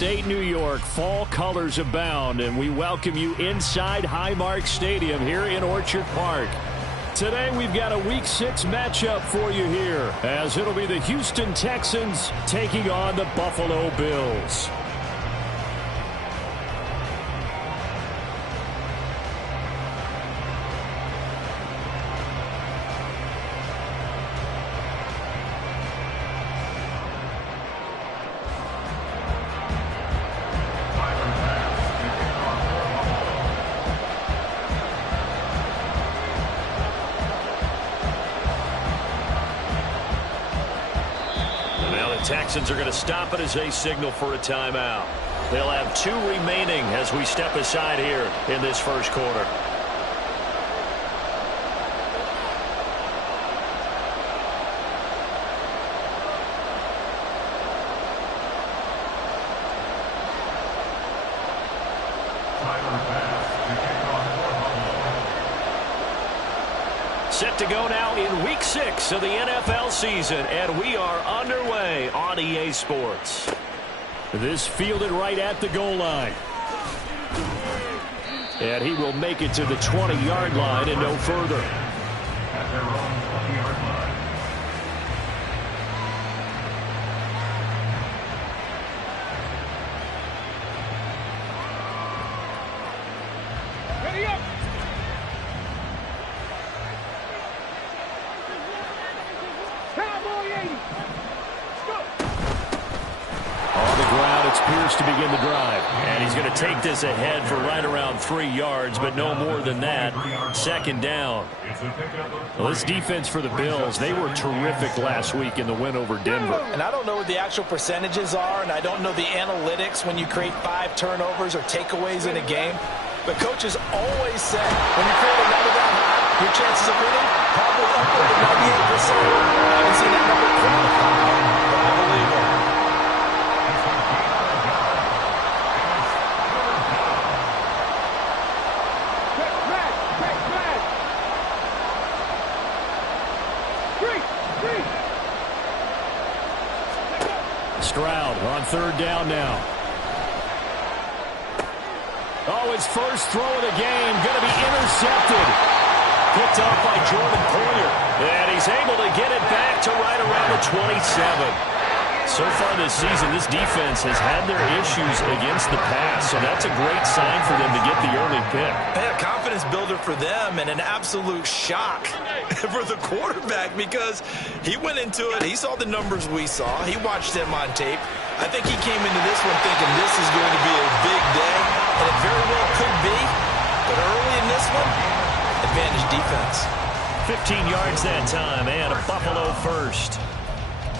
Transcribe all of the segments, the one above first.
upstate New York, fall colors abound, and we welcome you inside Highmark Stadium here in Orchard Park. Today we've got a Week 6 matchup for you here, as it'll be the Houston Texans taking on the Buffalo Bills. Texans are going to stop it as they signal for a timeout. They'll have 2 remaining as we step aside here in this first quarter. Set to go now in Week 6 of the NFL season, and we are underway on EA Sports. This fielded right at the goal line. And he will make it to the 20-yard line and no further. To begin the drive, and he's going to take this ahead for right around 3 yards, but no more than that. Second down. Well, this defense for the Bills, they were terrific last week in the win over Denver. And I don't know what the actual percentages are, and I don't know the analytics when you create 5 turnovers or takeaways in a game. But coaches always say when you create a number that high, your chances of winning probably upward to 98%. I haven't seen that number quantified, but I believe it. Stroud on 3rd down now. Oh, his first throw of the game going to be intercepted. Picked off by Jordan Poyer. And he's able to get it back to right around the 27. So far this season, this defense has had their issues against the pass, so that's a great sign for them to get the early pick. A confidence builder for them and an absolute shock for the quarterback because he went into it, he saw the numbers we saw, he watched them on tape. I think he came into this one thinking this is going to be a big day, and it very well could be, but early in this one, advantage defense. 15 yards that time, and a Buffalo first.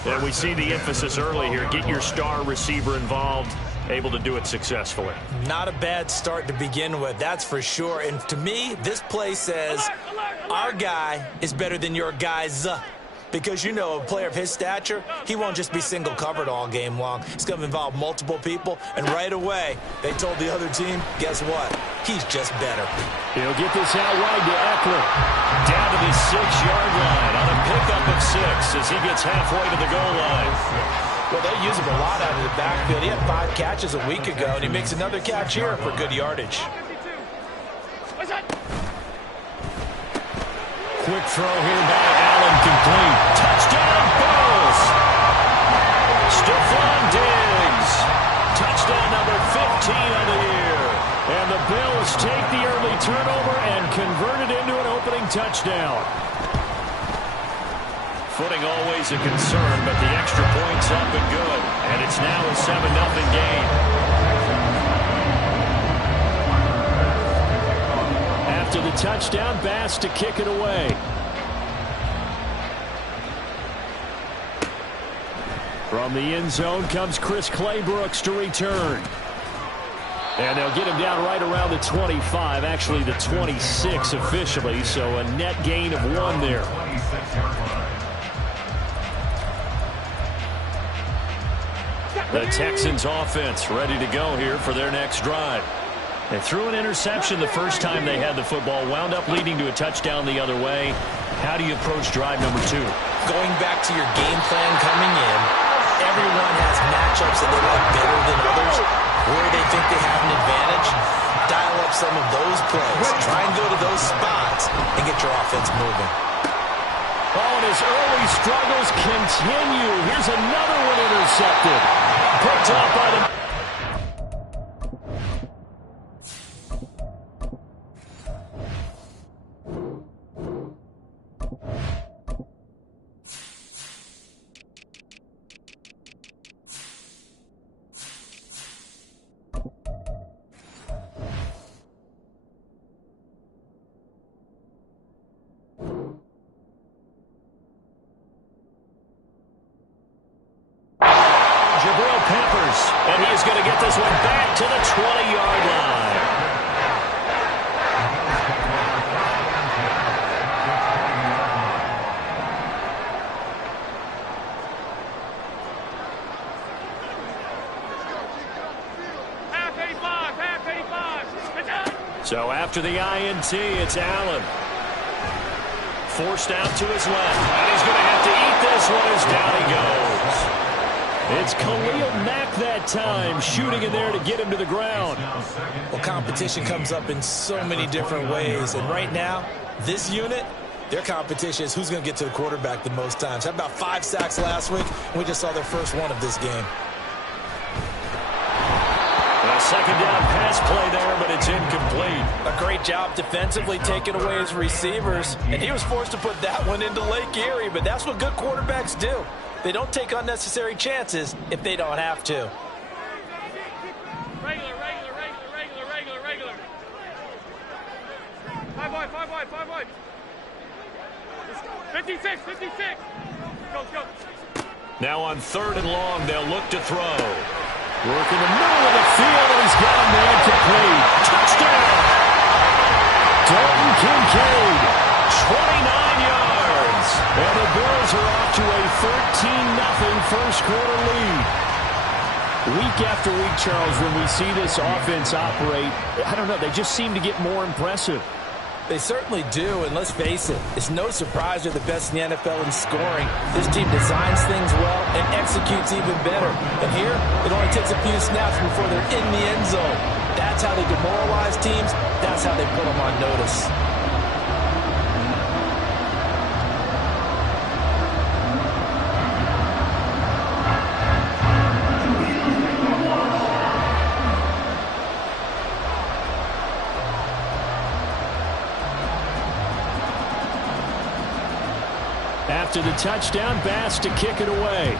And we see the emphasis early here. Get your star receiver involved. Able to do it successfully. Not a bad start to begin with, that's for sure. And to me, this play says our guy is better than your guys. Because, you know, a player of his stature, he won't just be single covered all game long. It's going to involve multiple people. And right away, they told the other team, guess what? He's just better. He'll get this out wide to Eckler. Down to the 6-yard line on a pickup of 6 as he gets halfway to the goal line. Well, they use him a lot out of the backfield. He had 5 catches a week ago, and he makes another catch here for good yardage. Quick throw here by Allen, complete. Touchdown, Bills! Stephon Diggs. Touchdown number 15 of the year. And the Bills take the early turnover and convert it into an opening touchdown. Footing always a concern, but the extra point's up and good. And it's now a 7-0 game. After the touchdown, Bass to kick it away. From the end zone comes Chris Claybrooks to return. And they'll get him down right around the 25, actually the 26 officially, so a net gain of 1 there. The Texans offense ready to go here for their next drive. They threw an interception the first time they had the football, wound up leading to a touchdown the other way. How do you approach drive number 2? Going back to your game plan coming in, everyone has matchups that they like better than others. offense moving. Oh, and his early struggles continue. Here's another one intercepted. Picked up by the... And he's going to get this one back to the 20-yard line. So after the INT, it's Allen. Forced out to his left. And he's going to have to eat this one as down he goes. It's Khalil Mack that time, shooting in there to get him to the ground. Well, competition comes up in so many different ways. And right now, this unit, their competition is who's going to get to the quarterback the most times. Had about 5 sacks last week, and we just saw their first one of this game. A second down pass play there, but it's incomplete. A great job defensively taking away his receivers, and he was forced to put that one into Lake Erie, but that's what good quarterbacks do. They don't take unnecessary chances if they don't have to. Regular. 5 wide. 56. Go. Now on 3rd and long, they'll look to throw. Work in the middle of the field, and he's got him there complete. Touchdown! Dalton Kincaid, 29 yards. And the Bills are off to a 13-0 first quarter lead. Week after week, Charles, when we see this offense operate, I don't know, they just seem to get more impressive. They certainly do, and let's face it, it's no surprise they're the best in the NFL in scoring. This team designs things well and executes even better. And here, it only takes a few snaps before they're in the end zone. That's how they demoralize teams. That's how they put them on notice. After the touchdown, Bass to kick it away.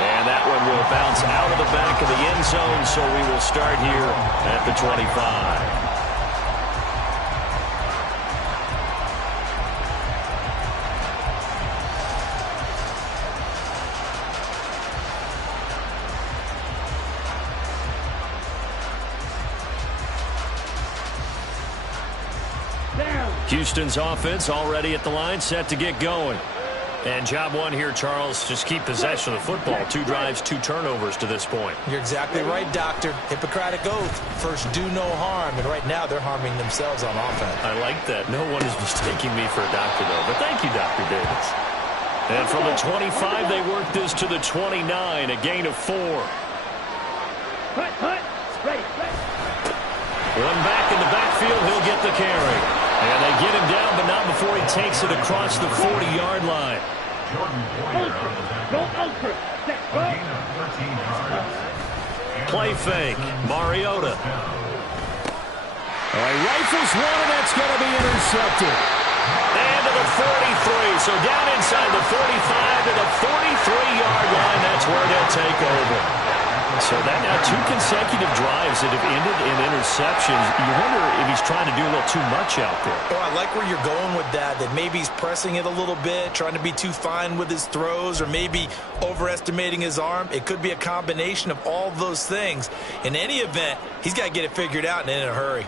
And that one will bounce out of the back of the end zone, so we will start here at the 25. Houston's offense already at the line, set to get going. And job one here, Charles, just keep possession of the football. 2 drives, 2 turnovers to this point. You're exactly right, Doctor. Hippocratic oath. First, do no harm. And right now, they're harming themselves on offense. I like that. No one is mistaking me for a doctor, though. But thank you, Dr. Davis. And from the 25, they work this to the 29, a gain of 4. Ready. One back in the backfield, he'll get the carry. And they get him down, but not before he takes it across the 40-yard line. Play fake. Mariota. All right, rifles one, and that's going to be intercepted. And to the 43. So down inside the 45 to the 43-yard line. That's where they'll take over. So that now 2 consecutive drives that have ended in interceptions. You wonder if he's trying to do a little too much out there. Oh, I like where you're going with that maybe he's pressing it a little bit, trying to be too fine with his throws, or maybe overestimating his arm. It could be a combination of all those things. In any event, he's got to get it figured out and in a hurry.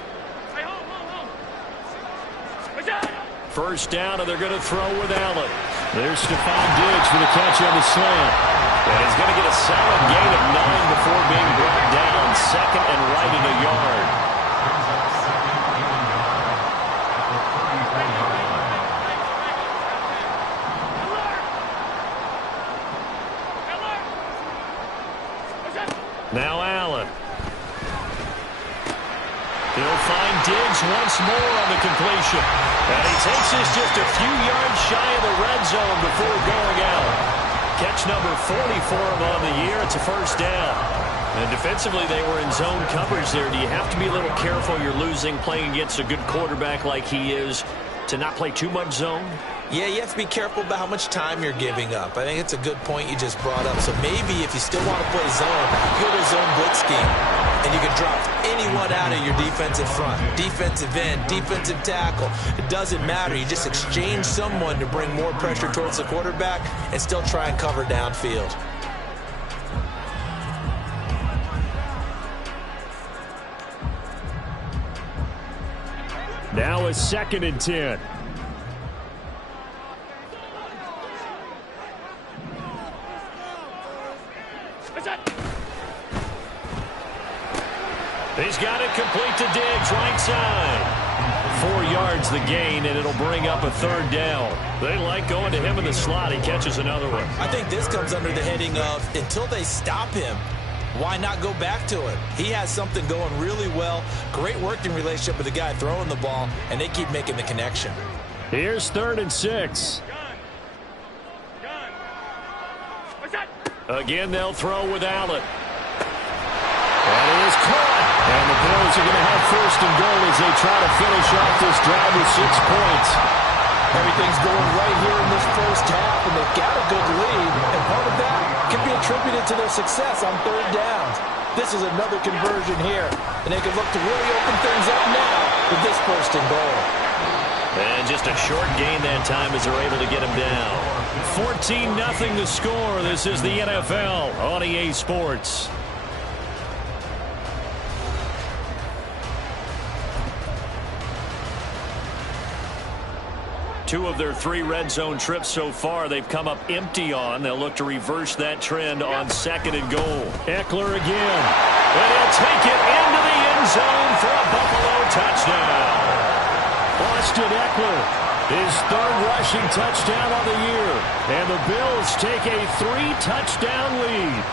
First down, and they're going to throw with Allen. There's Stephon Diggs for the catch on the slant. And he's going to get a solid gain of 9 before being brought down. Second and right at a yard. Now Allen. He'll find Diggs once more on the completion. And he takes this just a few yards shy of the red zone before going out. Catch number 40 for him on the year. It's a first down. And defensively, they were in zone coverage there. Do you have to be a little careful? You're losing playing against a good quarterback like he is to not play too much zone? Yeah, you have to be careful about how much time you're giving up. I think it's a good point you just brought up. So maybe if you still want to play zone, you go to a zone blitz scheme, and you can drop anyone out of your defensive front, defensive end, defensive tackle. It doesn't matter. You just exchange someone to bring more pressure towards the quarterback and still try and cover downfield. Now a 2nd and 10. He's got it complete to Diggs, right side. 4 yards the gain, and it'll bring up a 3rd down. They like going to him in the slot. He catches another one. I think this comes under the heading of until they stop him, why not go back to it? He has something going really well. Great working relationship with the guy throwing the ball, and they keep making the connection. Here's 3rd and 6. Again, they'll throw with Allen. And it is caught. And the Bills are going to have 1st and goal as they try to finish off this drive with 6 points. Everything's going right here in this first half, and they've got a good lead. And part of that can be attributed to their success on 3rd downs. This is another conversion here, and they can look to really open things up now with this 1st and goal. And just a short gain that time as they're able to get him down. 14-0 the score. This is the NFL on EA Sports. Two of their 3 red zone trips so far they've come up empty on. They'll look to reverse that trend on 2nd and goal. Eckler again. And he'll take it into the end zone for a Buffalo touchdown. Austin Eckler, his 3rd rushing touchdown of the year. And the Bills take a 3-touchdown lead.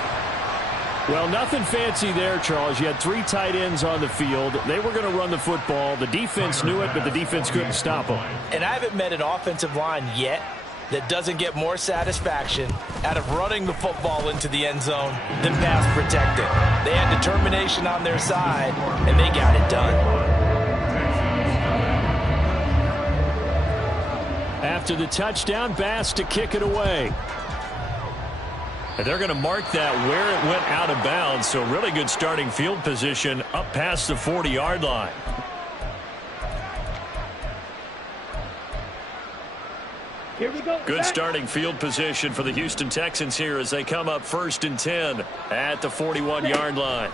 Well, nothing fancy there, Charles. You had 3 tight ends on the field. They were going to run the football. The defense knew it, but the defense couldn't stop them. And I haven't met an offensive line yet that doesn't get more satisfaction out of running the football into the end zone than pass protecting. They had determination on their side, and they got it done. After the touchdown, Bass to kick it away. And they're going to mark that where it went out of bounds, so really good starting field position up past the 40-yard line. Here we go. Good starting field position for the Houston Texans here as they come up 1st and 10 at the 41-yard line.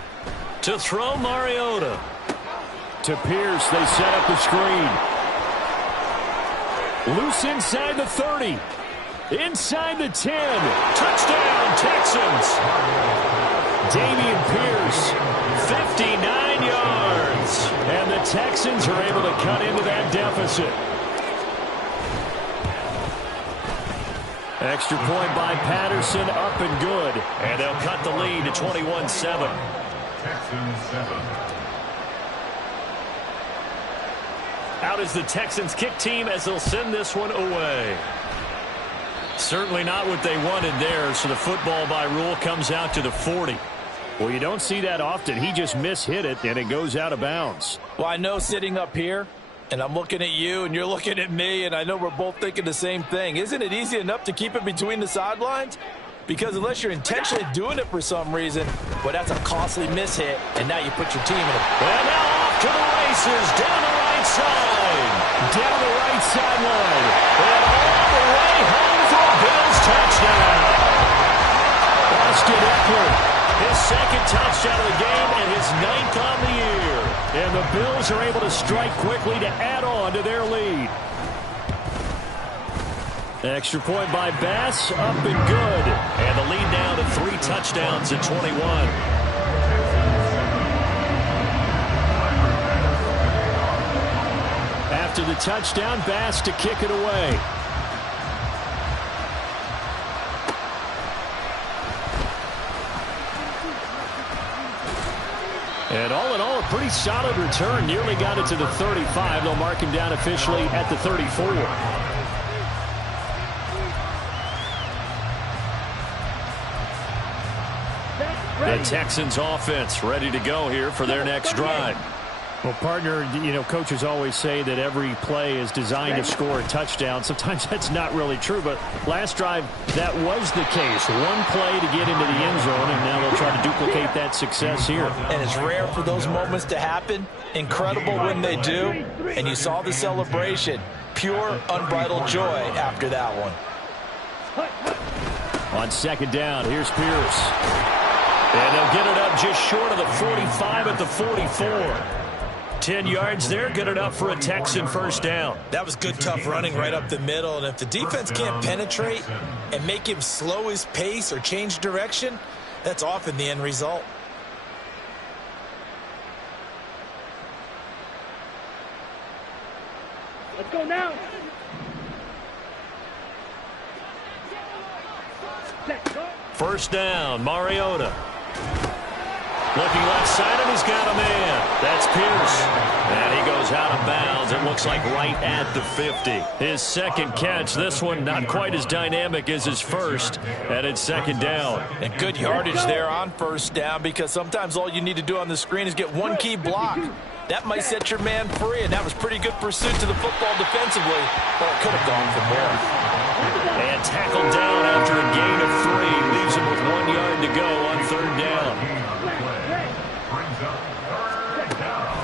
To throw, Mariota. To Pierce, they set up the screen. Loose inside the 30. Inside the 10. Touchdown, Texans. Dameon Pierce, 59 yards. And the Texans are able to cut into that deficit. Extra point by Patterson, up and good. And they'll cut the lead to 21-7. Out is the Texans kick team as they'll send this one away. Certainly not what they wanted there, so the football by rule comes out to the 40. Well, you don't see that often. He just mishit it, and it goes out of bounds. Well, I know sitting up here, and I'm looking at you, and you're looking at me, and I know we're both thinking the same thing. Isn't it easy enough to keep it between the sidelines? Because unless you're intentionally doing it for some reason, well, that's a costly mishit, and now you put your team in a... And now off to the races, down the right side. Down the right sideline. And all the way home for a Bills touchdown. Austin Eckler, his 2nd touchdown of the game and his 9th on the year. And the Bills are able to strike quickly to add on to their lead. Extra point by Bass, up and good. And the lead now to 3 touchdowns at 21. After the touchdown, Bass to kick it away. And all in all, a pretty solid return. Nearly got it to the 35. They'll mark him down officially at the 34. The Texans offense ready to go here for their next drive. Well, partner, you know, coaches always say that every play is designed to score a touchdown. Sometimes that's not really true, but last drive, that was the case. One play to get into the end zone, and now they'll try to duplicate that success here. And it's rare for those moments to happen. Incredible when they do. And you saw the celebration. Pure, unbridled joy after that one. On second down, here's Pierce. And they'll get it up just short of the 45 at the 44. 10 yards there, good enough for a Texan first down. That was good, tough running right up the middle. And if the defense can't penetrate and make him slow his pace or change direction, that's often the end result. Let's go now. First down, Mariota. Looking left side, and he's got a man. That's Pierce. And he goes out of bounds. It looks like right at the 50. His second catch. This one not quite as dynamic as his first. And it's second down. And good yardage there on first down, because sometimes all you need to do on the screen is get one key block. That might set your man free, and that was pretty good pursuit to the football defensively. Or it could have gone for more. And tackled down after a gain of 3. Leaves him with 1 yard to go on third down.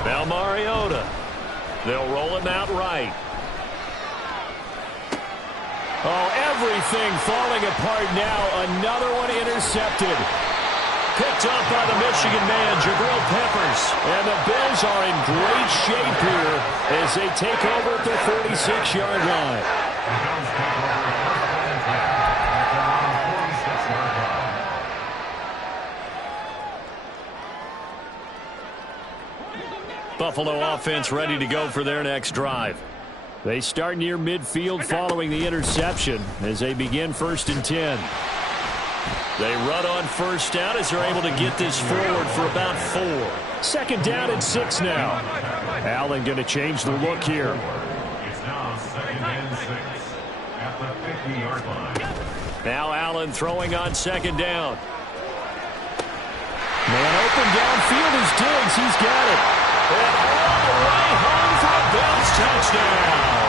Now Mariota. They'll roll him out right. Oh, everything falling apart now. Another one intercepted. Picked up by the Michigan man, Jabril Peppers. And the Bills are in great shape here as they take over at their 46-yard line. Buffalo offense ready to go for their next drive. They start near midfield following the interception as they begin first and 10. They run on first down as they're able to get this forward for about 4. Second down and 6 now. Allen going to change the look here. It's now second and 6 at the 50-yard line. Now Allen throwing on second down. Man open downfield is Diggs. He's got it. And all the way home for a Bills touchdown.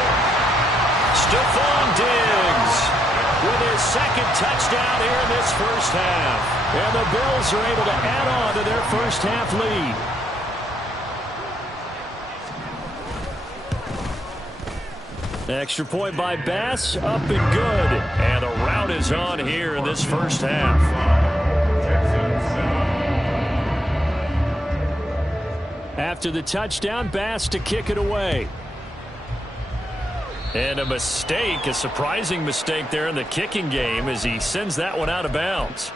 Stephon Diggs with his second touchdown here in this first half. And the Bills are able to add on to their first half lead. Extra point by Bass, up and good. And the route is on here in this first half. After the touchdown, Bass to kick it away. And a mistake, a surprising mistake there in the kicking game as he sends that one out of bounds.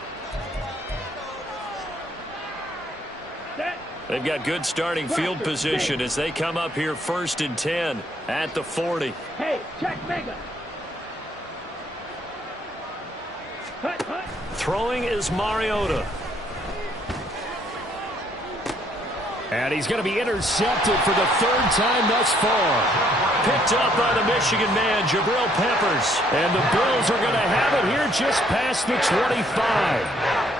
They've got good starting field position as they come up here first and 10 at the 40. Hey, check Mega. Throwing is Mariota. And he's going to be intercepted for the third time thus far. Picked up by the Michigan man, Jabril Peppers. And the Bills are going to have it here just past the 25.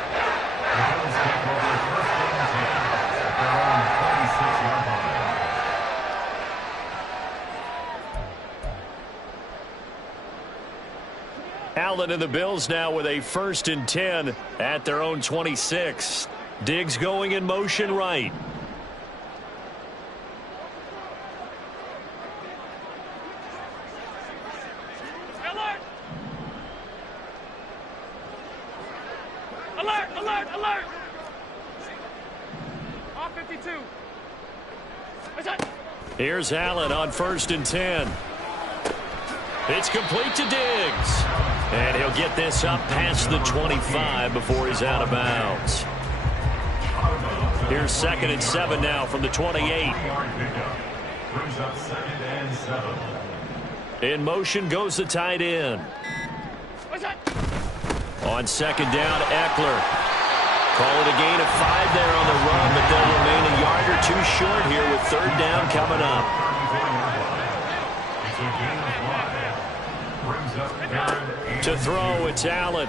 Allen and the Bills now with a first and 10 at their own 26. Diggs going in motion right. Alert! Alert! Alert! All 52. What's that? Here's Allen on first and 10. It's complete to Diggs. And he'll get this up past the 25 before he's out of bounds. Here's second and 7 now from the 28. In motion goes the tight end. What's that? On second down, Eckler. Call it a gain of 5 there on the run, but they'll remain a yard or 2 short here with 3rd down coming up. To throw, it's Allen.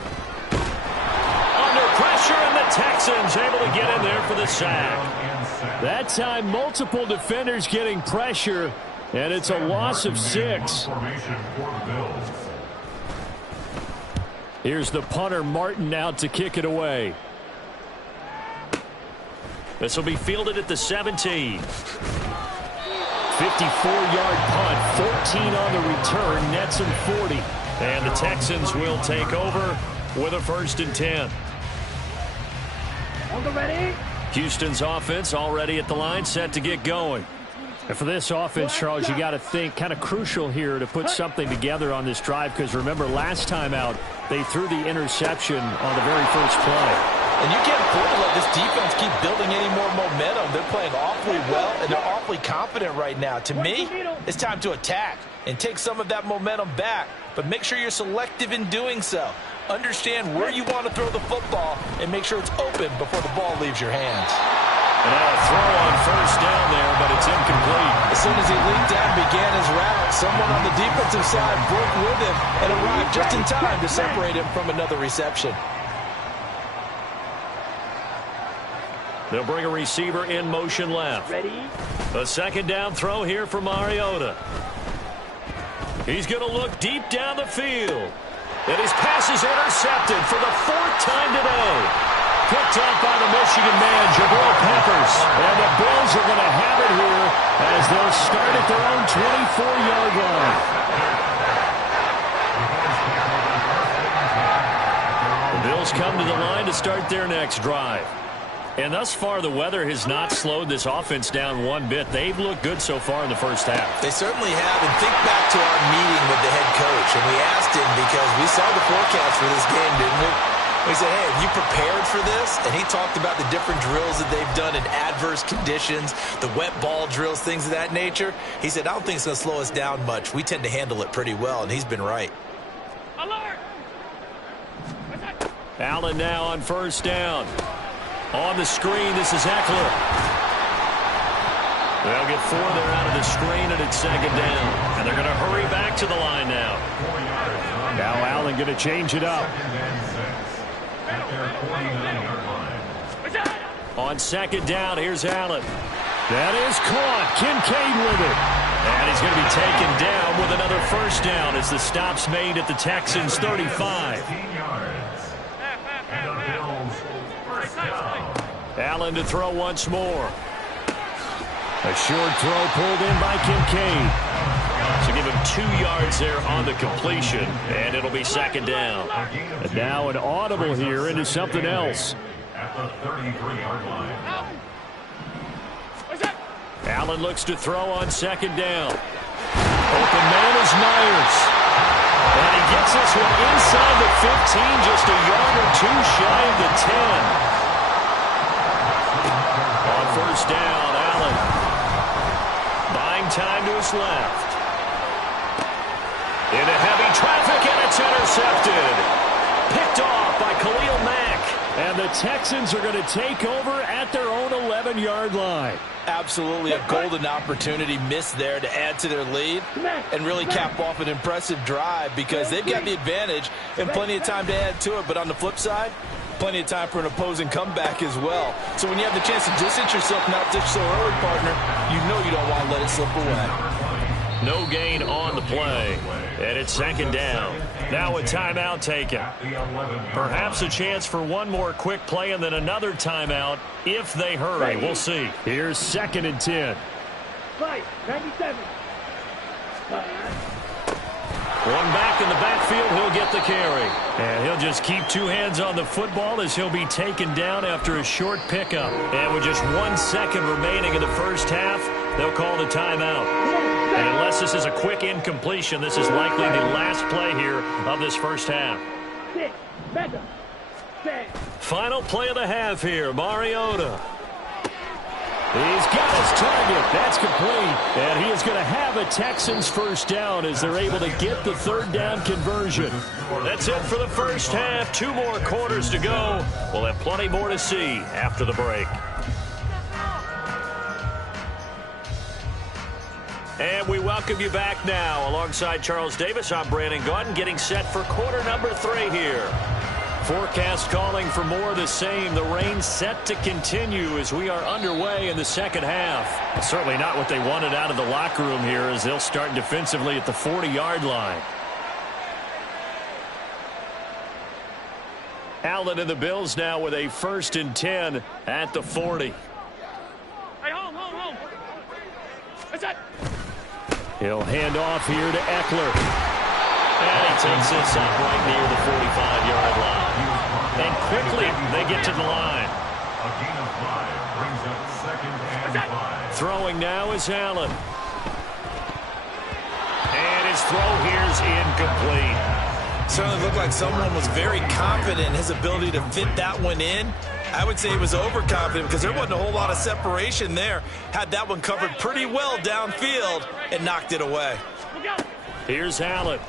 Under pressure, and the Texans able to get in there for the sack. That time, multiple defenders getting pressure, and it's a loss of 6. Here's the punter, Martin, out to kick it away. This will be fielded at the 17. 54-yard punt, 14 on the return, nets him 40. And the Texans will take over with a 1st and 10. Ready? Houston's offense already at the line, set to get going. And for this offense, Charles, you got to think kind of crucial here to put something together on this drive, because remember, last time out, they threw the interception on the very first play. And you can't afford to let this defense keep building any more momentum. They're playing awfully well, and they're awfully confident right now. To me, it's time to attack and take some of that momentum back, but make sure you're selective in doing so. Understand where you want to throw the football and make sure it's open before the ball leaves your hands. And now a throw on 1st down there, but it's incomplete. As soon as he leaped out and began his route, someone on the defensive side broke with him and arrived just in time to separate him from another reception. They'll bring a receiver in motion left. Ready? A 2nd down throw here for Mariota. He's going to look deep down the field. And his pass is intercepted for the 4th time today. Picked up by the Michigan man, Jabril Peppers. And the Bills are going to have it here as they'll start at their own 24-yard line. The Bills come to the line to start their next drive. And thus far, the weather has not slowed this offense down one bit. They've looked good so far in the first half. They certainly have. And think back to our meeting with the head coach. And we asked him, because we saw the forecast for this game, didn't we? We said, hey, have you prepared for this? And he talked about the different drills that they've done in adverse conditions, the wet ball drills, things of that nature. He said, I don't think it's going to slow us down much. We tend to handle it pretty well, and he's been right. Alert! Allen now on 1st down. On the screen, this is Eckler. They'll get 4 there out of the screen, and it's 2nd down. And they're going to hurry back to the line now. Now Allen going to change it up. On 2nd down, here's Allen. That is caught. Kincaid with it. And he's going to be taken down with another 1st down as the stop's made at the Texans' 35. Allen to throw once more. A short throw pulled in by Kincaid. So give him 2 yards there on the completion, and it'll be 2nd down. And now an audible here into something else. At the 33-yard line. Allen looks to throw on 2nd down. Open man is Myers. And he gets this one inside the 15, just a yard or 2 shy of the 10. On 1st down, Allen buying time to his left. Into heavy traffic, and it's intercepted. Picked off by Khalil Mack. And the Texans are going to take over at their own 11-yard line. Absolutely a golden opportunity missed there to add to their lead and really cap off an impressive drive, because they've got the advantage and plenty of time to add to it. But on the flip side, plenty of time for an opposing comeback as well. So when you have the chance to distance yourself, not ditch so early, partner, you know you don't want to let it slip away. No gain on the play. And it's 2nd down. Now a timeout taken. Perhaps a chance for one more quick play and then another timeout if they hurry. We'll see. Here's 2nd and 10. Fight, 97. One back in the backfield, he'll get the carry. And he'll just keep 2 hands on the football as he'll be taken down after a short pickup. And with just 1 second remaining in the first half, they'll call the timeout. And unless this is a quick incompletion, this is likely the last play here of this first half. Final play of the half here, Mariota. He's got his target. That's complete. And he is going to have a Texans first down as they're able to get the third down conversion. That's it for the first half. 2 more quarters to go. We'll have plenty more to see after the break. And we welcome you back now. Alongside Charles Davis, I'm Brandon Gaudin, getting set for quarter number 3 here. Forecast calling for more of the same. The rain set to continue as we are underway in the second half. Certainly not what they wanted out of the locker room here as they'll start defensively at the 40-yard line. Allen and the Bills now with a 1st and 10 at the 40. Hey, home. What's that? He'll hand off here to Eckler. And he takes this up right near the 45-yard line. And quickly, they get to the line. A gain of 5 brings up 2nd and 5. Throwing now is Allen. And his throw here's incomplete. Certainly looked like someone was very confident in his ability to fit that one in. I would say he was overconfident because there wasn't a whole lot of separation there. Had that one covered pretty well downfield and knocked it away. Here's Allen.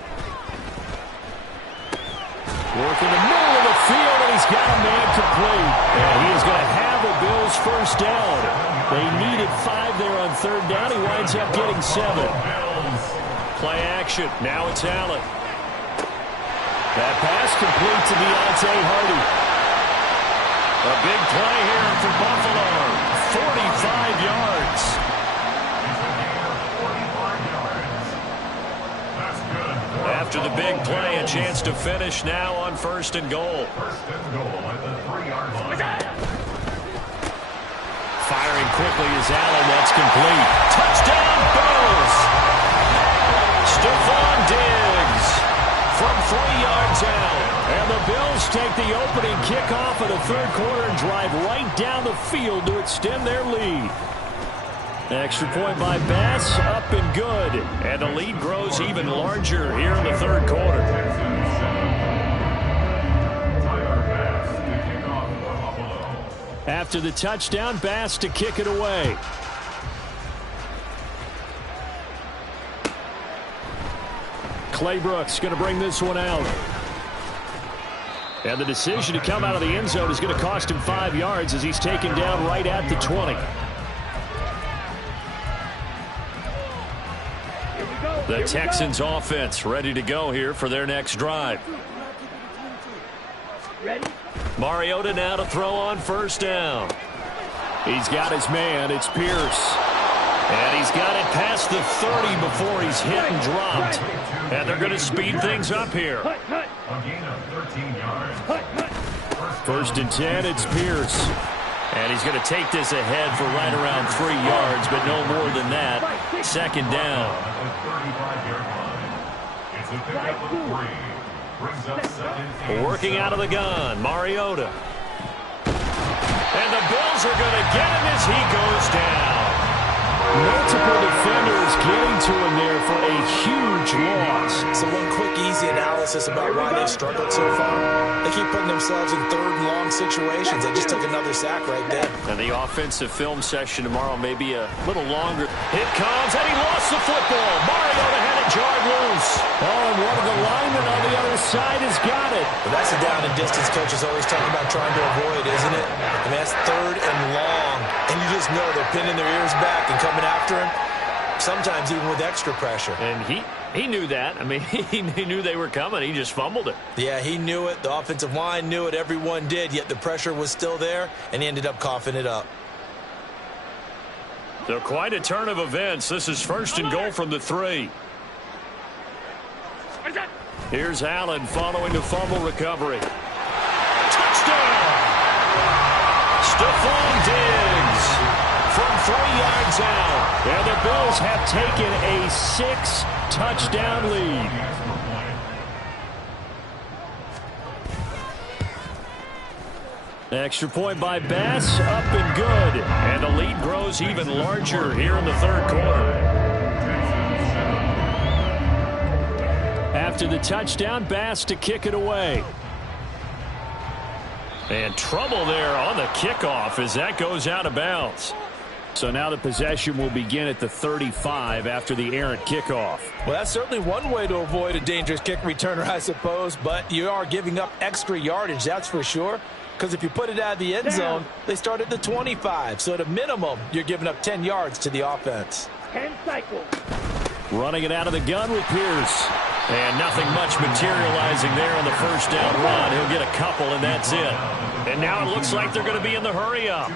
Working the middle of the field, and he's got a man complete. And he is going to have the Bills first down. They needed 5 there on 3rd down. He winds up getting 7. Play action. Now it's Allen. That pass complete to Deontay Hardy. A big play here for Buffalo. 45 yards. After the big play, a chance to finish now on 1st and goal. 1st and goal at the 3-yard line. Firing quickly is Allen. That's complete. Touchdown, Bills! Stephon Diggs from 3 yards out. And the Bills take the opening kickoff of the 3rd quarter and drive right down the field to extend their lead. Extra point by Bass, up and good. And the lead grows even larger here in the 3rd quarter. After the touchdown, Bass to kick it away. Clay Brooks going to bring this one out. And the decision to come out of the end zone is going to cost him 5 yards as he's taken down right at the 20. The Texans offense ready to go here for their next drive. Mariota now to throw on 1st down. He's got his man. It's Pierce. And he's got it past the 30 before he's hit and dropped. And they're going to speed things up here. A gain of 13 yards. 1st and 10, it's Pierce. And he's going to take this ahead for right around 3 yards, but no more than that. 2nd down. It's a pickup of 3. Brings up 2nd and Working out of the gun, Mariota. And the Bills are going to get him as he goes down. Multiple defenders getting to him there for a huge loss. So one quick, easy analysis about why they've struggled so far. They keep putting themselves in 3rd and long situations. They just took another sack right there. And the offensive film session tomorrow may be a little longer. Hit comes, and he lost the football. Mariota had it jarred loose. Oh, and one of the linemen on the other side has got it. But that's the down and distance coaches always talking about trying to avoid, isn't it? I mean, that's 3rd and long. And you just know they're pinning their ears back and coming after him, sometimes even with extra pressure. And he knew that. I mean, he knew they were coming. He just fumbled it. Yeah, he knew it. The offensive line knew it. Everyone did, yet the pressure was still there, and he ended up coughing it up. So quite a turn of events. This is 1st and goal from the 3. Here's Allen following the fumble recovery. Touchdown! Stephon Diggs from 3 yards out. And the Bills have taken a 6-touchdown lead. Extra point by Bass, up and good. And the lead grows even larger here in the 3rd quarter. After the touchdown, Bass to kick it away. And trouble there on the kickoff as that goes out of bounds. So now the possession will begin at the 35 after the errant kickoff. Well, that's certainly one way to avoid a dangerous kick returner, I suppose, but you are giving up extra yardage, that's for sure. Because if you put it out of the end zone, they start at the 25. So at a minimum, you're giving up 10 yards to the offense. 10 cycles. Running it out of the gun with Pierce. And nothing much materializing there on the first down run. He'll get a couple, and that's it. And now it looks like they're going to be in the hurry up.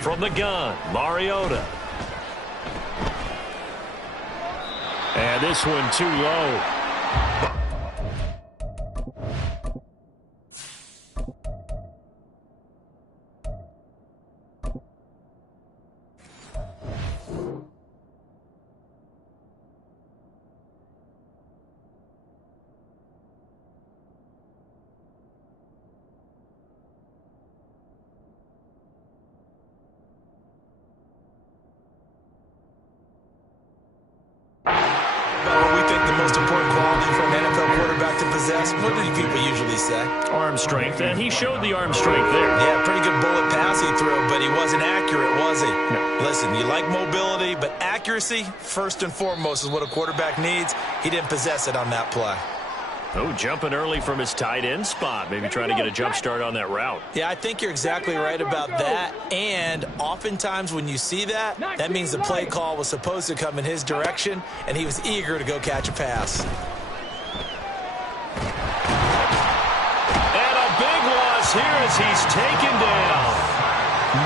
From the gun, Mariota. And this one too low. What do people usually say? Arm strength, and he showed the arm strength there. Yeah, pretty good bullet pass he threw, but he wasn't accurate, was he? No. Listen, you like mobility, but accuracy, first and foremost, is what a quarterback needs. He didn't possess it on that play. Oh, jumping early from his tight end spot. Maybe trying to get a jump start on that route. Yeah, I think you're exactly right about that. And oftentimes when you see that, that means the play call was supposed to come in his direction, and he was eager to go catch a pass. Here as he's taken down.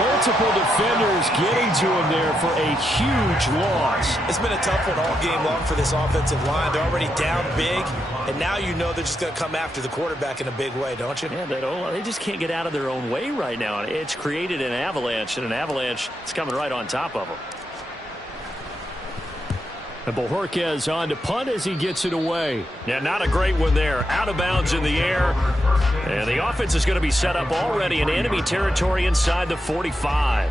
Multiple defenders getting to him there for a huge loss. It's been a tough one all game long for this offensive line. They're already down big, and now you know they're just going to come after the quarterback in a big way, don't you? Yeah, they just can't get out of their own way right now. It's created an avalanche, and an avalanche is coming right on top of them. And Bojorquez on to punt as he gets it away. Yeah, not a great one there. Out of bounds in the air. And the offense is going to be set up already in enemy territory inside the 45.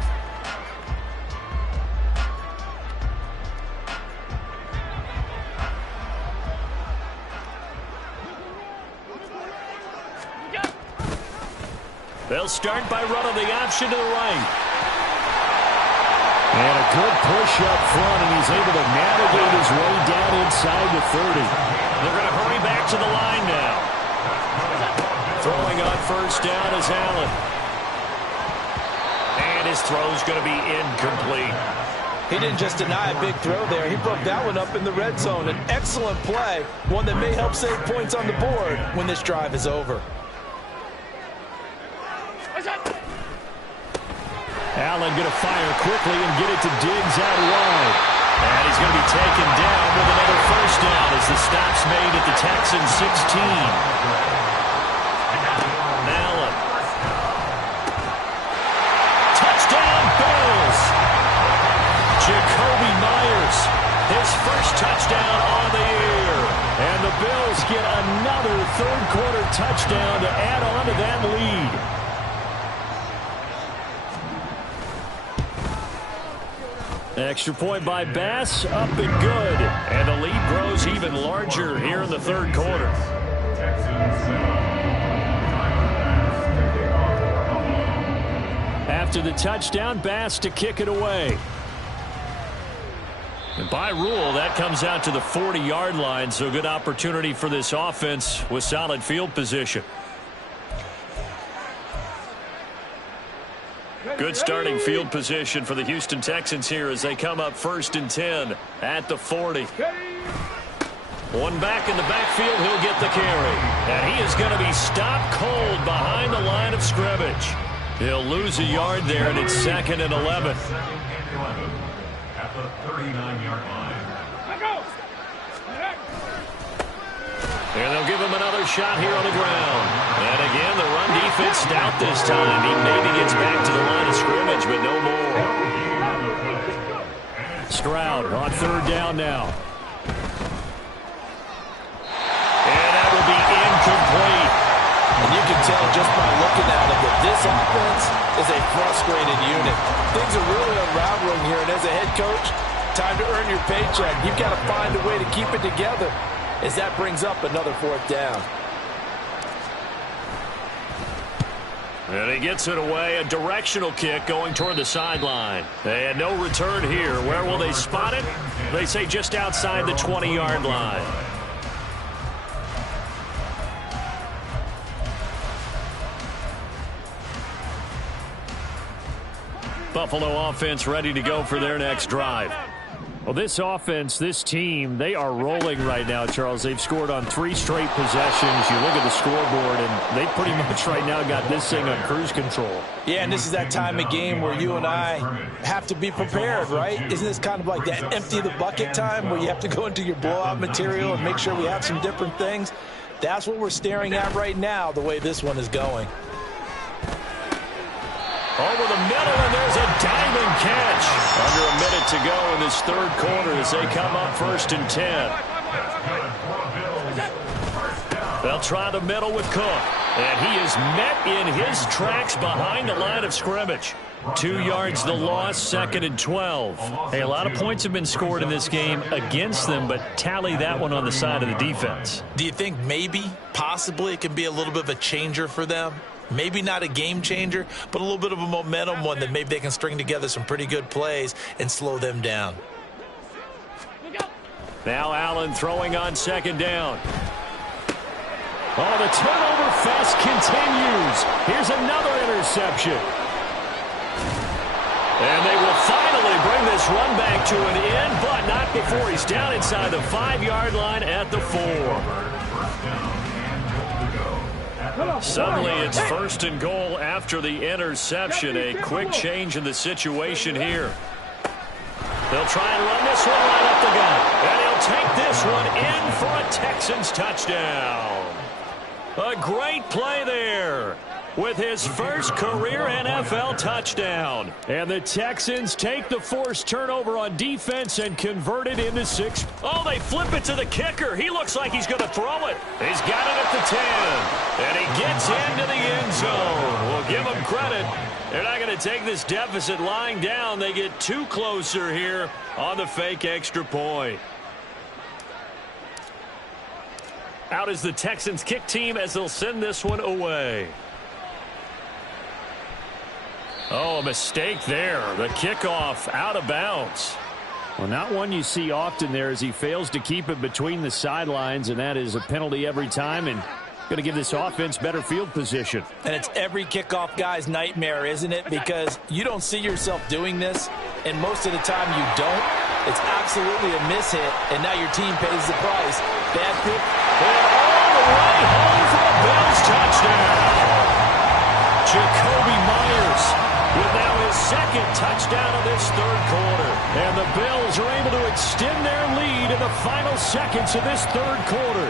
They'll start by running the option to the right. And a good push up front, and he's able to navigate his way down inside the 30. They're going to hurry back to the line now. Throwing on first down is Allen. And his throw's going to be incomplete. He didn't just deny a big throw there. He broke that one up in the red zone. An excellent play, one that may help save points on the board when this drive is over. Allen going to fire quickly and get it to Diggs out wide. And he's going to be taken down with another first down as the stop's made at the Texans' 16. Allen. Touchdown, Bills. Jacoby Myers, his first touchdown on the year. And the Bills get another third-quarter touchdown to add on to that lead. Extra point by Bass, up and good. And the lead grows even larger here in the third quarter. After the touchdown, Bass to kick it away. And by rule, that comes out to the 40-yard line, so good opportunity for this offense with solid field position. Good starting field position for the Houston Texans here as they come up 1st and 10 at the 40. One back in the backfield, he'll get the carry. And he is going to be stopped cold behind the line of scrimmage. He'll lose a yard there, and it's 2nd and 11. At the 39-yard line. And they'll give him another shot here on the ground. And again, the run defense stout this time. He maybe gets back to the line of scrimmage, but no more. Stroud on 3rd down now. And that will be incomplete. And you can tell just by looking at it that this offense is a frustrated unit. Things are really unraveling here, and as a head coach, time to earn your paycheck. You've got to find a way to keep it together, as that brings up another 4th down. And he gets it away, a directional kick going toward the sideline. And no return here. Where will they spot it? They say just outside the 20-yard line. Buffalo offense ready to go for their next drive. Well, this offense, this team, they are rolling right now, Charles. They've scored on 3 straight possessions. You look at the scoreboard, and they pretty much right now got this thing on cruise control. Yeah, and this is that time of game where you and I have to be prepared, right? Isn't this kind of like that empty the bucket time where you have to go into your blowout material and make sure we have some different things? That's what we're staring at right now, the way this one is going. Over the middle, and there's a diamond catch. Under a minute to go in this third quarter as they come up 1st and 10. They'll try the middle with Cook. And he is met in his tracks behind the line of scrimmage. 2 yards the loss, 2nd and 12. Hey, a lot of points have been scored in this game against them, but tally that one on the side of the defense. Do you think maybe, possibly, it can be a little bit of a changer for them? Maybe not a game changer, but a little bit of a momentum one that maybe they can string together some pretty good plays and slow them down. Now Allen throwing on 2nd down. Oh, the turnover fest continues. Here's another interception. And they will finally bring this run back to an end, but not before he's down inside the 5-yard line at the 4. Suddenly it's 1st and goal after the interception. A quick change in the situation here. They'll try and run this one right up the gut. And he'll take this one in for a Texans touchdown. A great play there with his first career NFL touchdown. And the Texans take the forced turnover on defense and convert it into 6. Oh, they flip it to the kicker. He looks like he's going to throw it. He's got it at the 10. And he gets into the end zone. We'll give him credit. They're not going to take this deficit lying down. They get 2 closer here on the fake extra point. Out is the Texans kick team as they'll send this one away. Oh, a mistake there. The kickoff out of bounds. Well, not one you see often there as he fails to keep it between the sidelines, and that is a penalty every time and going to give this offense better field position. And it's every kickoff guy's nightmare, isn't it? Because you don't see yourself doing this, and most of the time you don't. It's absolutely a mishit, and now your team pays the price. Bad pick. And all the way home for a Bills touchdown. Jacoby Myers with now his 2nd touchdown of this third quarter. And the Bills are able to extend their lead in the final seconds of this third quarter.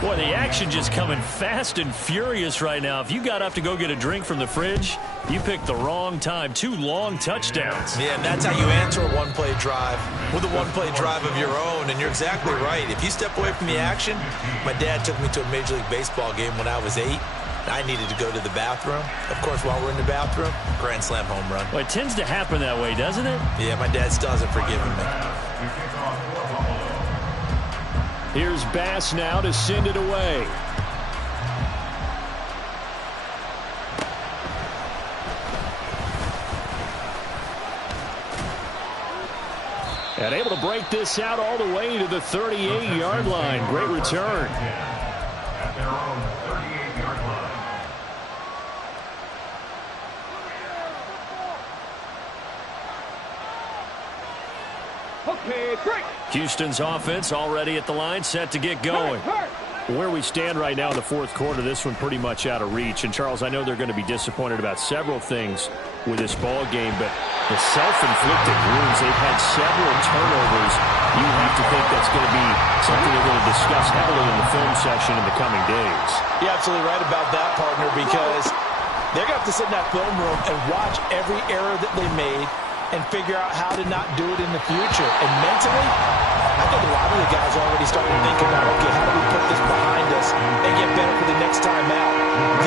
Boy, the action just coming fast and furious right now. If you got up to go get a drink from the fridge, you picked the wrong time. 2 long touchdowns. Yeah, and that's how you answer a one-play drive with a one-play drive of your own. And you're exactly right. If you step away from the action, my dad took me to a Major League Baseball game when I was 8. I needed to go to the bathroom. Of course, while we're in the bathroom, grand slam home run. Well, it tends to happen that way, doesn't it? Yeah, my dad still hasn't forgiven me. Here's Bass now to send it away. And able to break this out all the way to the 38-yard line. Great return. At their own 38-yard line. Okay, great. Houston's offense already at the line, set to get going. Where we stand right now in the fourth quarter, this one pretty much out of reach. And, Charles, I know they're going to be disappointed about several things with this ball game, but the self-inflicted wounds, they've had several turnovers. You have to think that's going to be something they're going to discuss heavily in the film session in the coming days. You're absolutely right about that, partner, because they're going to have to sit in that film room and watch every error that they made and figure out how to not do it in the future. And mentally, I think a lot of the guys are already starting to think about, okay, how do we put this behind us and get better for the next time out?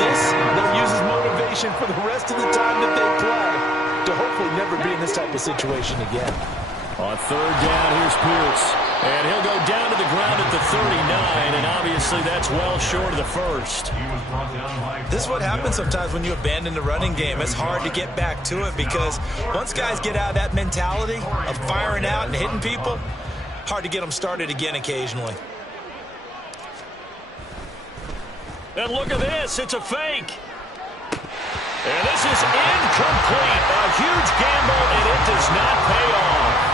This, they'll use as motivation for the rest of the time that they play to hopefully never be in this type of situation again. On third down, here's Pierce. And he'll go down to the ground at the 39, and obviously that's well short of the first. This is what happens sometimes when you abandon the running game. It's hard to get back to it because once guys get out of that mentality of firing out and hitting people, hard to get them started again occasionally. And look at this. It's a fake. And this is incomplete. A huge gamble, and it does not pay off.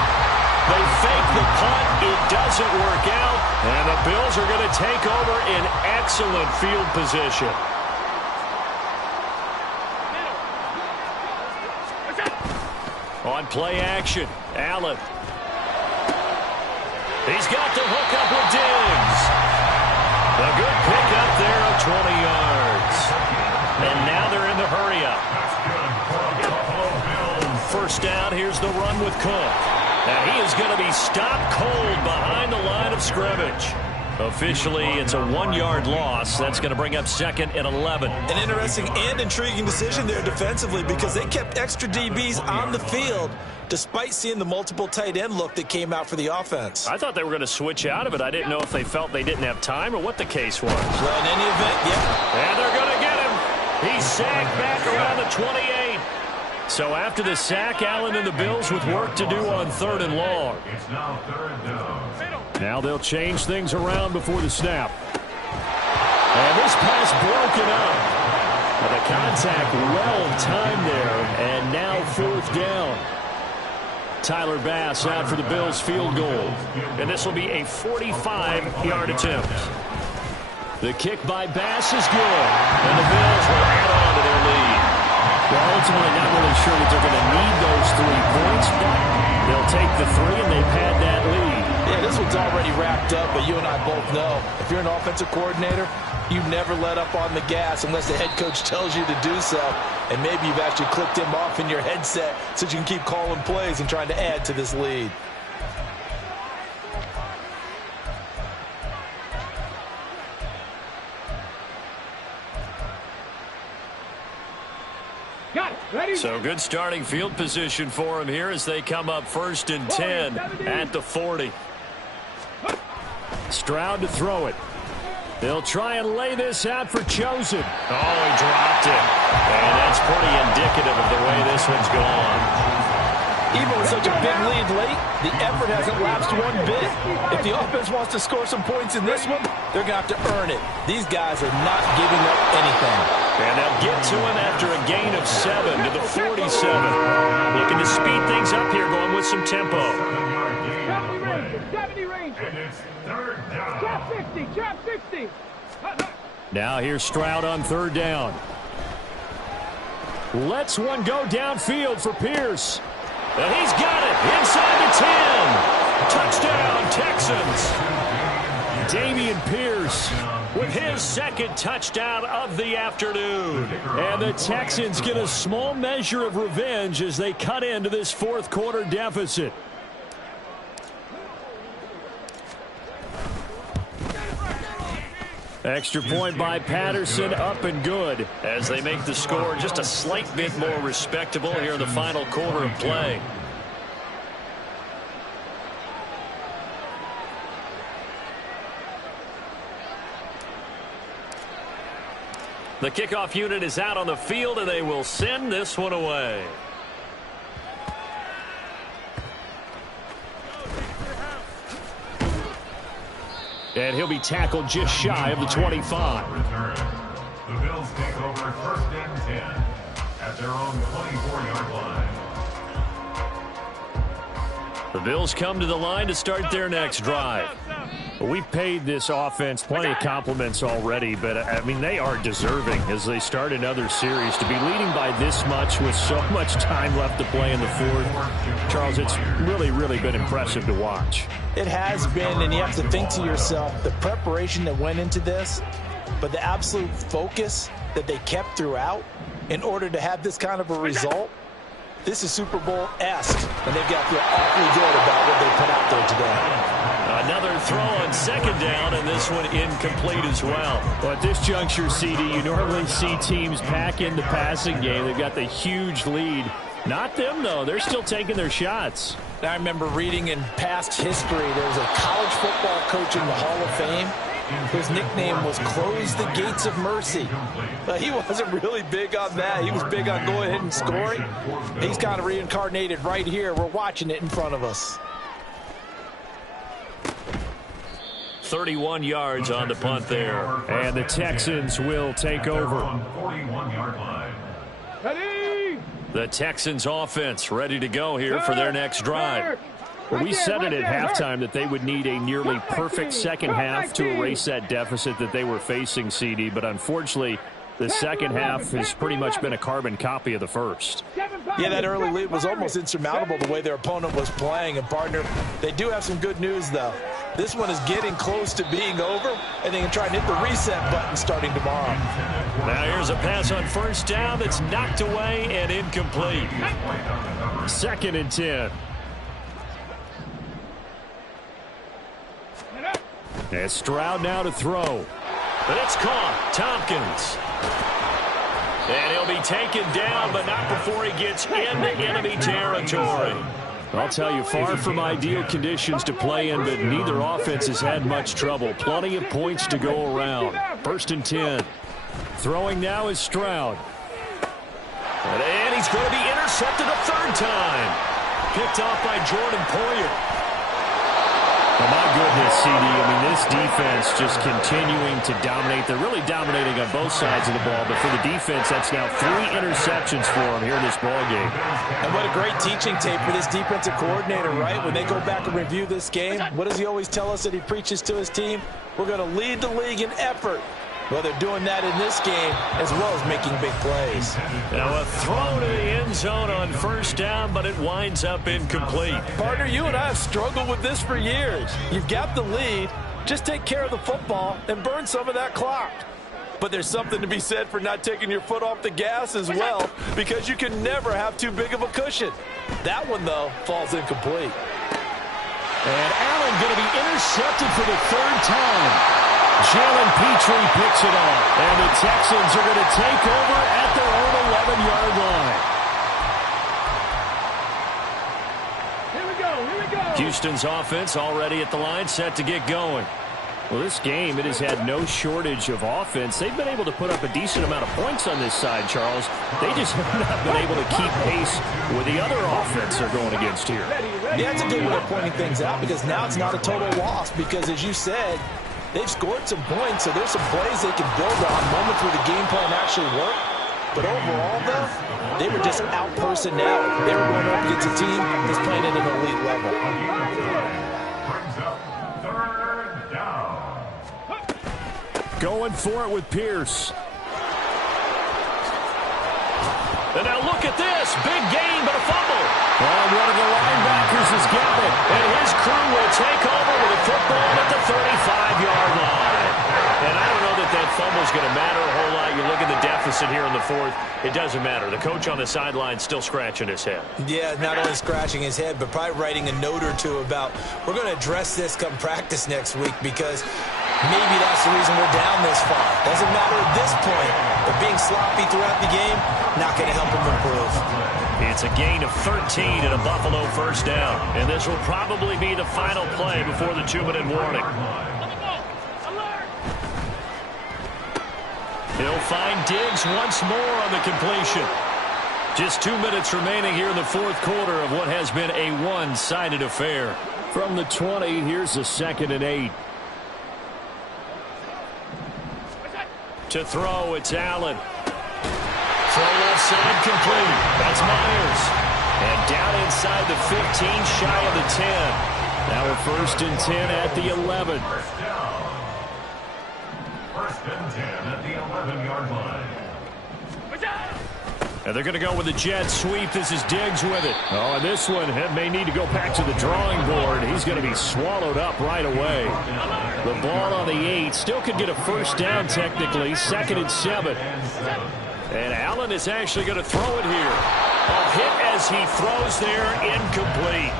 They fake the punt. It doesn't work out. And the Bills are going to take over in excellent field position. On play action, Allen. He's got the hook up with Diggs. A good pickup there of 20 yards. And now they're in the hurry up. First down, here's the run with Cook. And he is going to be stopped cold behind the line of scrimmage. Officially, it's a 1-yard loss. That's going to bring up second and 11. An interesting and intriguing decision there defensively because they kept extra DBs on the field despite seeing the multiple tight end look that came out for the offense. I thought they were going to switch out of it. I didn't know if they felt they didn't have time or what the case was. Well, in any event, yeah. And they're going to get him. He's sacked back around the 28. So after the sack, Allen and the Bills with work to do on third and long. It's now third down. Now they'll change things around before the snap. And this pass broken up. But the contact well timed there. And now fourth down. Tyler Bass out for the Bills field goal. And this will be a 45-yard attempt. The kick by Bass is good. And the Bills will add on to their lead. Well, ultimately not really sure that they're going to need those 3 points, but they'll take the 3 and they've had that lead. Yeah, this one's already wrapped up, but you and I both know if you're an offensive coordinator, you never let up on the gas unless the head coach tells you to do so. And maybe you've actually clicked him off in your headset so you can keep calling plays and trying to add to this lead. So good starting field position for him here as they come up first and 10 at the 40. Stroud to throw it. They'll try and lay this out for Chosen. Oh, he dropped it. And that's pretty indicative of the way this one's gone. Even with such a big lead late, the effort hasn't lapsed one bit. If the offense wants to score some points in this one, they're going to have to earn it. These guys are not giving up anything. And they'll get to him after a gain of 7 to the 47. Looking to speed things up here, going with some tempo. 70 range. And it's third down. Trap 60. Trap 60. Now here's Stroud on third down. Lets one go downfield for Pierce. And he's got it inside the 10. Touchdown, Texans. Dameon Pierce with his second touchdown of the afternoon. And the Texans get a small measure of revenge as they cut into this fourth quarter deficit. Extra point by Patterson, up and good as they make the score just a slight bit more respectable here in the final quarter of play. The kickoff unit is out on the field, and they will send this one away. And he'll be tackled just shy of the 25. Return. The Bills take over first and 10 at their own 24-yard line. The Bills come to the line to start their next drive. We've paid this offense plenty of compliments already, but, I mean, they are deserving as they start another series. To be leading by this much with so much time left to play in the fourth, Charles, it's really, really been impressive to watch. It has been, and you have to think to yourself, the preparation that went into this, but the absolute focus that they kept throughout in order to have this kind of a result. This is Super Bowl-esque, and they've got to feel awfully good about what they put out there today. Another throw on second down, and this one incomplete as well. Well, at this juncture, CD, you normally see teams pack in the passing game. They've got the huge lead. Not them, though. They're still taking their shots. I remember reading in past history, there was a college football coach in the Hall of Fame whose nickname was Close the Gates of Mercy. He wasn't really big on that. He was big on going ahead and scoring. He's kind of reincarnated right here. We're watching it in front of us. 31 yards on the punt there. And the Texans will take over. Ready? The Texans offense ready to go here for their next drive. Well, we said it at halftime that they would need a nearly perfect second half to erase that deficit that they were facing, CD. But unfortunately, the second half has pretty much been a carbon copy of the first. Yeah, that early lead was almost insurmountable the way their opponent was playing. And, partner, they do have some good news, though. This one is getting close to being over, and they can try and hit the reset button starting tomorrow. Now here's a pass on first down that's knocked away and incomplete. 2nd and 10. And Stroud now to throw. But it's caught. Tompkins. And he'll be taken down, but not before he gets into enemy territory. I'll tell you, far from ideal conditions to play in, but neither offense has had much trouble. Plenty of points to go around. 1st and 10. Throwing now is Stroud. And he's going to be intercepted a 3rd time. Picked off by Jordan Poyer. Oh, my goodness, CD. I mean, this defense just continuing to dominate. They're really dominating on both sides of the ball, but for the defense, that's now 3 interceptions for them here in this ballgame. And what a great teaching tape for this defensive coordinator, right? When they go back and review this game, what does he always tell us that he preaches to his team? We're going to lead the league in effort. Well, they're doing that in this game as well as making big plays. Now a throw to the end zone on 1st down, but it winds up incomplete. Partner, you and I have struggled with this for years. You've got the lead. Just take care of the football and burn some of that clock. But there's something to be said for not taking your foot off the gas as well, because you can never have too big of a cushion. That one, though, falls incomplete. And Allen going to be intercepted for the 3rd time. Jalen Petrie picks it off, and the Texans are going to take over at their own 11-yard line. Here we go. Houston's offense already at the line, set to get going. Well, this game, it has had no shortage of offense. They've been able to put up a decent amount of points on this side, Charles. They just have not been able to keep pace with the other offense they're going against here. Yeah, that's a good way of pointing things out, because now it's not a total loss, because as you said, they've scored some points, so there's some plays they can build on, moments where the game plan actually worked. But overall, though, they were just out-personnel. They were going up against a team that's playing at an elite level. Brings up 3rd down. Going for it with Pierce. And now look at this. Big gain, but a fumble. And one of the linebackers has got it. And his crew will take over with a football at the 35-yard line. And I don't know that fumble's going to matter a whole lot. You look at the deficit here in the 4th. It doesn't matter. The coach on the sideline still scratching his head. Yeah, not only scratching his head, but probably writing a note or two about, we're going to address this come practice next week, because maybe that's the reason we're down this far. Doesn't matter at this point, but being sloppy throughout the game, not going to help him improve. It's a gain of 13 and a Buffalo 1st down. And this will probably be the final play before the 2-minute warning. He'll find Diggs once more on the completion. Just 2 minutes remaining here in the 4th quarter of what has been a one-sided affair. From the 20, here's the 2nd and 8. To throw, it's Allen. Throw left side complete. That's Myers. And down inside the 15, shy of the 10. Now a 1st and 10 at the 11. 1st and 10 at the 11-yard line. And they're going to go with the jet sweep. This is Diggs with it. Oh, and this one may need to go back to the drawing board. He's going to be swallowed up right away. The ball on the 8. Still could get a 1st down technically. 2nd and 7. And Allen is actually going to throw it here. A hit as he throws there, incomplete.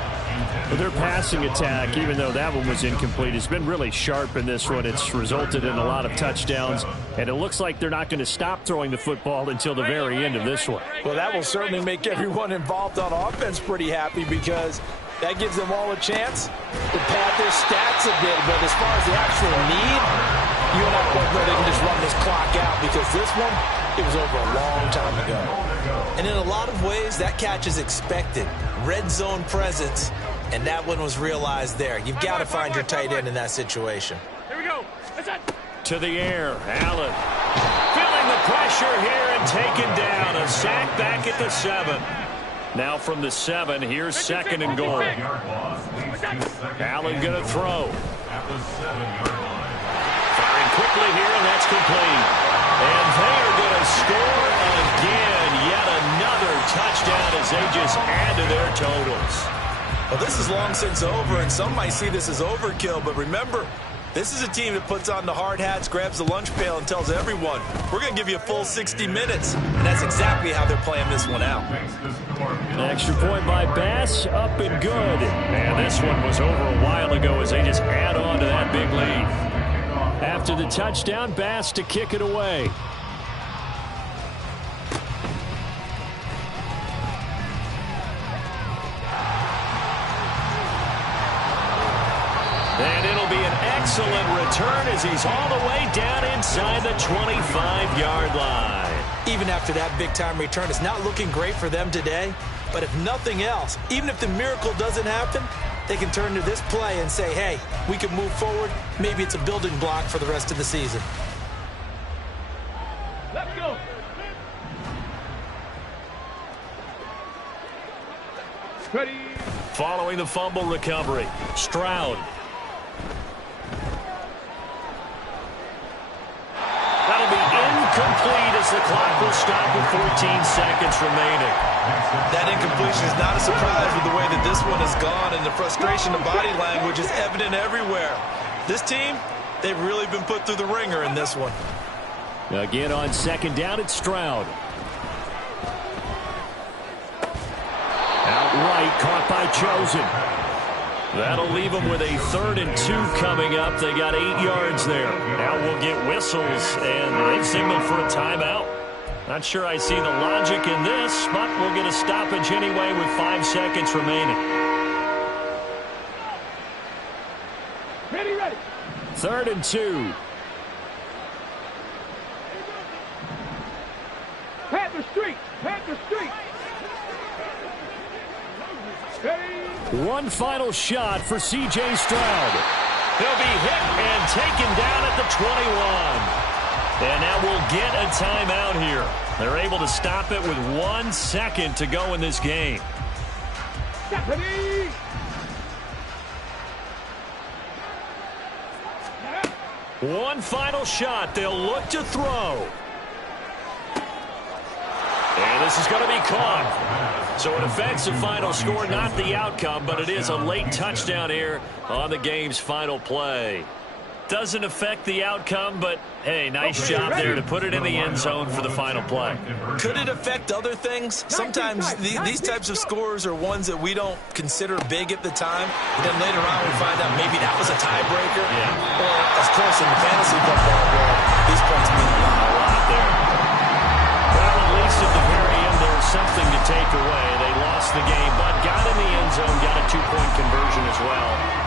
Well, their passing attack, even though that one was incomplete, has been really sharp in this one. It's resulted in a lot of touchdowns, and it looks like they're not going to stop throwing the football until the very end of this one. Well, that will certainly make everyone involved on offense pretty happy, because That gives them all a chance to pad their stats a bit. But as far as the actual need, you and I both know they can just run this clock out because this one, it was over a long time ago. And in a lot of ways, that catch is expected. Red zone presence, and that one was realized there. You've got to find your tight end in that situation. Here we go. That's it. To the air, Allen. Feeling the pressure here and taken down. A sack back at the 7. Now from the 7, here's 2nd and goal. Allen going to throw. At the 7-yard line. Firing quickly here, and that's complete. And they are going to score again. Yet another touchdown as they just add to their totals. Well, this is long since over, and some might see this as overkill. But remember, this is a team that puts on the hard hats, grabs the lunch pail, and tells everyone, we're going to give you a full 60 minutes. And that's exactly how they're playing this one out. An extra point by Bass, up and good. And this one was over a while ago as they just add on to that big lead. After the touchdown, Bass to kick it away. And it'll be an excellent return as he's all the way down inside the 25-yard line. Even after that big-time return, it's not looking great for them today. But if nothing else, even if the miracle doesn't happen, they can turn to this play and say, hey, we can move forward. Maybe it's a building block for the rest of the season. Let's go. Ready. Following the fumble recovery, Stroud. That'll be incomplete as the clock will stop with 14 seconds remaining. That incompletion is not a surprise with the way that this one has gone, and the frustration of body language is evident everywhere. This team, they've really been put through the ringer in this one. Again on 2nd down, it's Stroud. Outright caught by Chosen. That'll leave them with a 3rd and 2 coming up. They got 8 yards there. Now we'll get whistles, and they've signaled for a timeout. Not sure I see the logic in this, but we'll get a stoppage anyway with 5 seconds remaining. Ready, ready. 3rd and 2. Panther Street. Panther Street. Ready. One final shot for C.J. Stroud. He'll be hit and taken down at the 21. And now we'll get a timeout here. They're able to stop it with 1 second to go in this game. Ready. One final shot. They'll look to throw. And this is going to be caught. So it affects the final score, not the outcome, but it is a late touchdown here on the game's final play. Doesn't affect the outcome, but, hey, nice job there to put it in the end zone for the final play. Could it affect other things? Sometimes these types of scores are ones that we don't consider big at the time. But then later on we find out maybe that was a tiebreaker. Yeah. Or, of course, in the fantasy football world, these points mean a lot there. Well, at least at the very end, there's something to take away. They lost the game, but got in the end zone, got a 2-point conversion as well.